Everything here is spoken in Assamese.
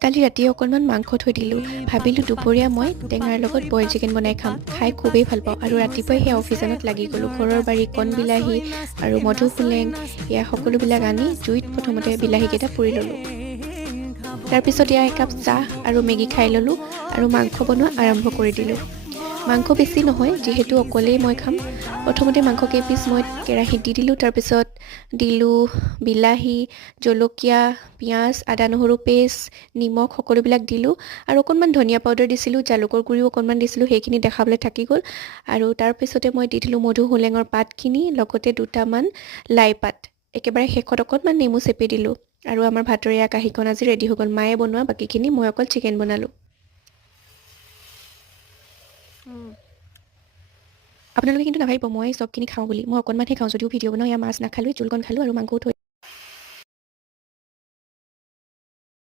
কালি ৰাতি অকণমান মাংস থৈ দিলোঁ। ভাবিলোঁ দুপৰীয়া মই টেঙাৰ লগত বইল চিকেন বনাই খাম। খাই খুবেই ভাল পাওঁ আৰু ৰাতিপুৱাই সেয়া অফিচনত লাগি গ'লোঁ। ঘৰৰ বাৰী কণ বিলাহী আৰু মধুসোলেং এয়া সকলোবিলাক আনি জুইত প্ৰথমতে বিলাহীকেইটা পুৰি ল'লোঁ। তাৰপিছত এয়া একাপ চাহ আৰু মেগী খাই ল'লোঁ আৰু মাংস বনোৱা আৰম্ভ কৰি দিলোঁ। মাংস বেছি নহয়, যিহেতু অকলেই মই খাম। প্ৰথমতে মাংস কেইপিচ মই কেৰাহীত দি দিলোঁ। তাৰপিছত দিলোঁ বিলাহী, জলকীয়া, পিঁয়াজ, আদা নহৰু পেষ্ট, নিমখ সকলোবিলাক দিলোঁ আৰু অকণমান ধনিয়া পাউডাৰ দিছিলোঁ, জালুকৰ গুড়িও অকণমান দিছিলোঁ, সেইখিনি দেখাবলৈ থাকি গ'ল। আৰু তাৰপিছতে মই দি দিলোঁ মধুসোলেঙৰ পাতখিনি, লগতে দুটামান লাই পাত। একেবাৰে শেষত অকণমান নেমু চেপি দিলোঁ আৰু আমাৰ ভাতৰ এয়া কাঁহীখন আজি ৰেডি হৈ গ'ল। মায়ে বনোৱা বাকীখিনি, মই অকল চিকেন বনালোঁ। আপোনালোকে কিন্তু নাভাবিব মই চবখিনি খাওঁ বুলি। মই অকণমানহে খাওঁ, যদিও ভিডিঅ' বনাওঁ। এয়া মাছ নাখালোঁ, জোলকণ খালোঁ আৰু মাংসও থৈ